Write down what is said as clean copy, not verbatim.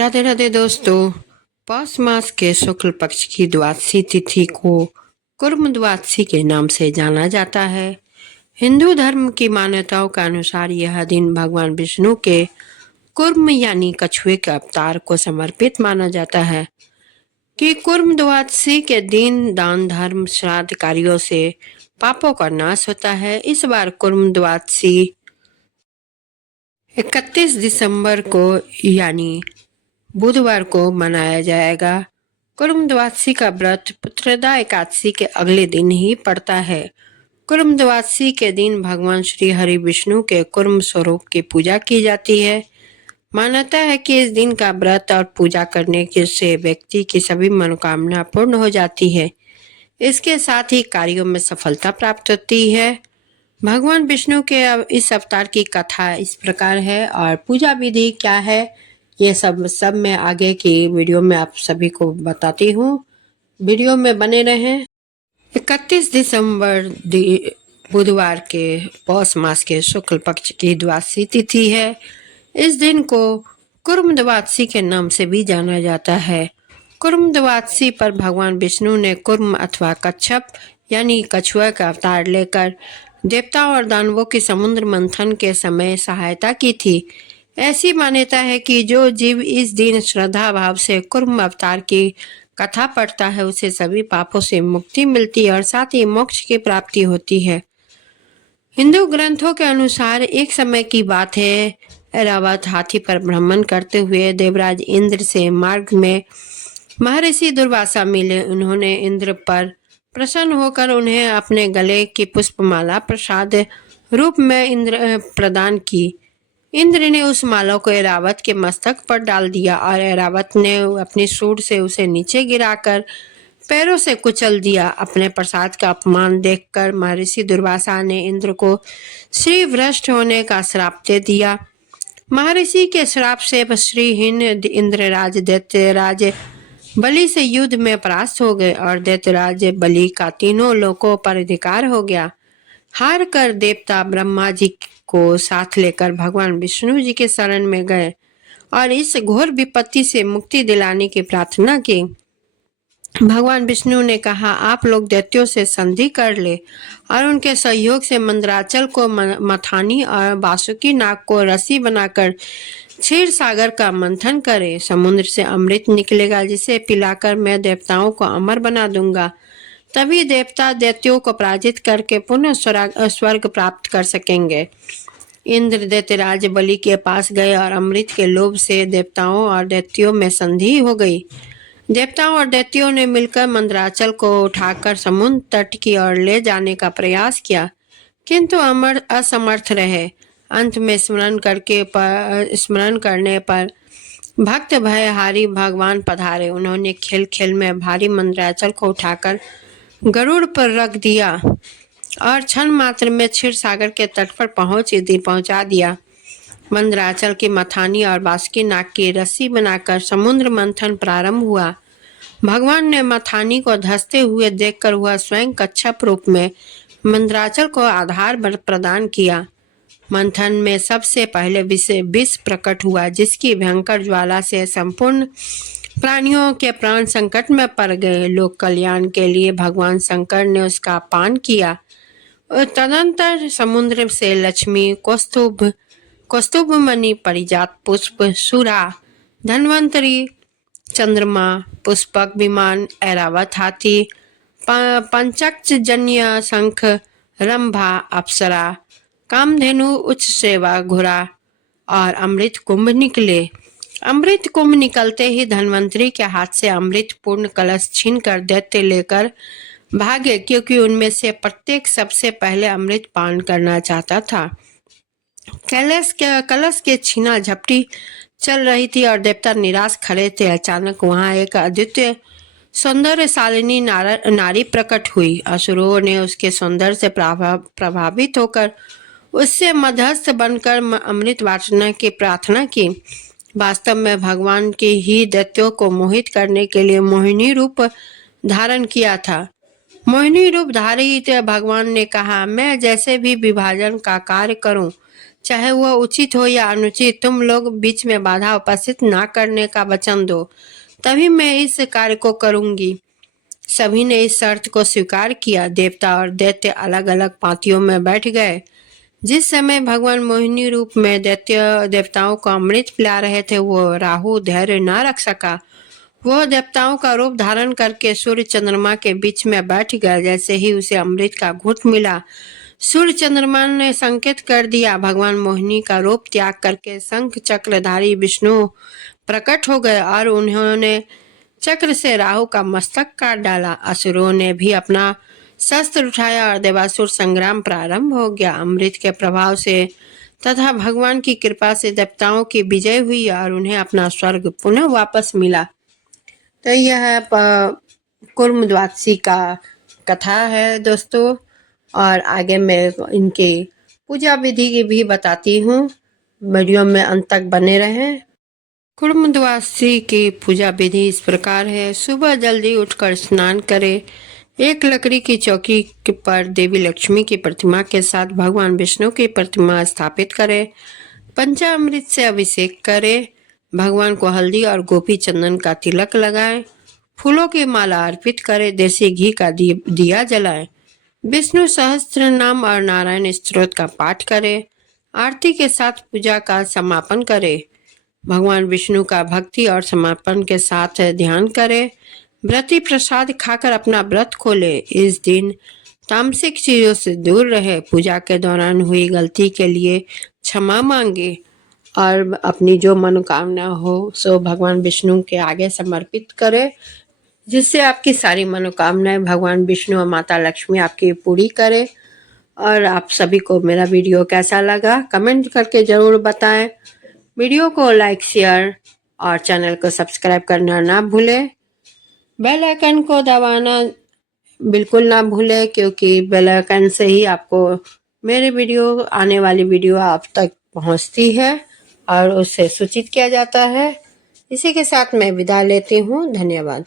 राधे राधे दोस्तों। पौष मास के शुक्ल पक्ष की द्वादशी तिथि को कुर्म द्वादशी के नाम से जाना जाता है। हिंदू धर्म की मान्यताओं के अनुसार यह दिन भगवान विष्णु के कुर्म यानी कछुए के अवतार को समर्पित माना जाता है कि कुर्म द्वादशी के दिन दान धर्म श्राद्ध कार्यों से पापों का नाश होता है। इस बार कुर्म द्वादशी 31 दिसंबर को यानी बुधवार को मनाया जाएगा। कुर्म द्वादशी का व्रत पुत्रदा एकादशी के अगले दिन ही पड़ता है। कुर्म द्वादशी के दिन भगवान श्री हरि विष्णु के कुर्म स्वरूप की पूजा की जाती है। मान्यता है कि इस दिन का व्रत और पूजा करने से व्यक्ति की सभी मनोकामना पूर्ण हो जाती है। इसके साथ ही कार्यों में सफलता प्राप्त होती है। भगवान विष्णु के इस अवतार की कथा इस प्रकार है और पूजा विधि क्या है, ये सब मैं आगे की वीडियो में आप सभी को बताती हूँ। वीडियो में बने रहें। 31 दिसंबर बुधवार के पौष मास के शुक्ल पक्ष की द्वादशी तिथि है। इस दिन को कुर्म द्वादशी के नाम से भी जाना जाता है। कुर्म द्वादशी पर भगवान विष्णु ने कुर्म अथवा कच्छप यानी कछुआ का अवतार लेकर देवताओं और दानवों की समुद्र मंथन के समय सहायता की थी। ऐसी मान्यता है कि जो जीव इस दिन श्रद्धा भाव से कुर्म अवतार की कथा पढ़ता है उसे सभी पापों से मुक्ति मिलती है और साथ ही मोक्ष की प्राप्ति होती है। हिंदू ग्रंथों के अनुसार एक समय की बात है, ऐरावत हाथी पर भ्रमण करते हुए देवराज इंद्र से मार्ग में महर्षि दुर्वासा मिले। उन्होंने इंद्र पर प्रसन्न होकर उन्हें अपने गले की पुष्पमाला प्रसाद रूप में इंद्र प्रदान की। इंद्र ने उस माला को ऐरावत के मस्तक पर डाल दिया और ऐरावत ने अपनी सूंड से उसे नीचे गिराकर पैरों से कुचल दिया। अपने प्रसाद का अपमान देखकर महर्षि दुर्वासा ने इंद्र को श्री भ्रष्ट होने का श्राप दे दिया। महर्षि के श्राप से श्रीहीन इंद्रराज दैत्यराज बलि से युद्ध में परास्त हो गए और दैत्यराज बलि का तीनों लोकों पर अधिकार हो गया। हार कर देवता ब्रह्मा जी को साथ लेकर भगवान विष्णु जी के शरण में गए और इस घोर विपत्ति से मुक्ति दिलाने की प्रार्थना की। भगवान विष्णु ने कहा, आप लोग दैत्यों से संधि कर ले और उनके सहयोग से मंदराचल को मथानी और वासुकी नाग को रस्सी बनाकर क्षीर सागर का मंथन करें। समुद्र से अमृत निकलेगा जिसे पिलाकर मैं देवताओं को अमर बना दूंगा। तभी देवता दैत्यों को पराजित करके पुनः स्वर्ग प्राप्त कर सकेंगे। इंद्र दैत्यराज बलि के पास गए और अमृत के लोभ से देवताओं और दैत्यों में संधि हो गई। देवताओं और दैत्यों ने मिलकर मंदराचल को उठाकर समुद्र तट की ओर ले जाने का प्रयास किया, किंतु अमर असमर्थ रहे। अंत में स्मरण करने पर भक्त भयहारी भगवान पधारे। उन्होंने खेल खेल में भारी मंदराचल को उठाकर गरुड़ पर रख दिया और क्षण मात्र में क्षीर सागर के तट पर पहुंचा दिया। मंदराचल की मथानी और बासुकी नाग की रस्सी बनाकर समुद्र मंथन प्रारंभ हुआ। भगवान ने मथानी को धंसते हुए देखकर वह स्वयं कच्छप रूप में मंदराचल को आधार प्रदान किया। मंथन में सबसे पहले विष प्रकट हुआ, जिसकी भयंकर ज्वाला से संपूर्ण प्राणियों के प्राण संकट में पड़ गए। लोक कल्याण के लिए भगवान शंकर ने उसका पान किया। तदंतर समुद्र से लक्ष्मी, कौस्तुभ मणि, परिजात पुष्प, सुरा, धन्वंतरी, चंद्रमा, पुष्पक विमान, ऐरावत हाथी, पंचक्ष जन्य शंख, रंभा, अप्सरा, कामधेनु, उच्च सेवा घोड़ा और अमृत कुंभ निकले। अमृत कुंभ निकलते ही धन्वंतरी के हाथ से अमृत पूर्ण कलश छीनकर दैत्य लेकर भागे, क्योंकि उनमें से प्रत्येक सबसे पहले अमृत पान करना चाहता था। कलश के छीना झपटी चल रही थी और देवता निराश खड़े थे। अचानक वहां एक अद्वितीय सौंदर्यशालिनी नारी प्रकट हुई। असुरों ने उसके सौंदर्य से प्रभावित होकर उससे मध्यस्थ बनकर अमृत बांटने की प्रार्थना की। वास्तव में भगवान की ही दैत्यों को मोहित करने के लिए मोहिनी रूप धारण किया था। मोहिनी रूप धारित भगवान ने कहा, मैं जैसे भी विभाजन का कार्य करूं, चाहे वह उचित हो या अनुचित, तुम लोग बीच में बाधा उपस्थित ना करने का वचन दो, तभी मैं इस कार्य को करूंगी। सभी ने इस शर्त को स्वीकार किया। देवता और दैत्य अलग अलग पांतियों में बैठ गए। जिस समय भगवान मोहिनी रूप में दैत्य देवताओं को अमृत पिला रहे थे, वो राहु धैर्य न रख सका। वह देवताओं का रूप धारण करके सूर्य चंद्रमा के बीच में बैठ गया। जैसे ही उसे अमृत का घूंट मिला, सूर्य चंद्रमा ने संकेत कर दिया। भगवान मोहिनी का रूप त्याग करके शंख चक्रधारी विष्णु प्रकट हो गए और उन्होंने चक्र से राहु का मस्तक काट डाला। असुरों ने भी अपना शस्त्र उठाया और देवासुर संग्राम प्रारंभ हो गया। अमृत के प्रभाव से तथा भगवान की कृपा से देवताओं की विजय हुई और उन्हें अपना स्वर्ग पुनः वापस मिला। तो यह कुर्म द्वादशी का कथा है दोस्तों, और आगे मैं इनके पूजा विधि की भी बताती हूँ। वीडियो में अंत तक बने रहें। कुर्म द्वादशी की पूजा विधि इस प्रकार है। सुबह जल्दी उठकर स्नान करें। एक लकड़ी की चौकी पर देवी लक्ष्मी की प्रतिमा के साथ भगवान विष्णु की प्रतिमा स्थापित करें। पंचामृत से अभिषेक करें। भगवान को हल्दी और गोपी चंदन का तिलक लगाएं। फूलों की माला अर्पित करें। देसी घी का दिया जलाएं। विष्णु सहस्त्र नाम और नारायण स्तोत्र का पाठ करें। आरती के साथ पूजा का समापन करें। भगवान विष्णु का भक्ति और समर्पण के साथ ध्यान करें। व्रती प्रसाद खाकर अपना व्रत खोले। इस दिन तामसिक चीजों से दूर रहे। पूजा के दौरान हुई गलती के लिए क्षमा मांगे और अपनी जो मनोकामना हो सो भगवान विष्णु के आगे समर्पित करें, जिससे आपकी सारी मनोकामनाएं भगवान विष्णु और माता लक्ष्मी आपकी पूरी करे। और आप सभी को मेरा वीडियो कैसा लगा कमेंट करके जरूर बताएं। वीडियो को लाइक शेयर और चैनल को सब्सक्राइब करना ना भूलें। बेल आइकन को दबाना बिल्कुल ना भूलें, क्योंकि बेल आइकन से ही आपको मेरे वीडियो आने वाली वीडियो आप तक पहुंचती है और उससे सूचित किया जाता है। इसी के साथ मैं विदा लेती हूँ। धन्यवाद।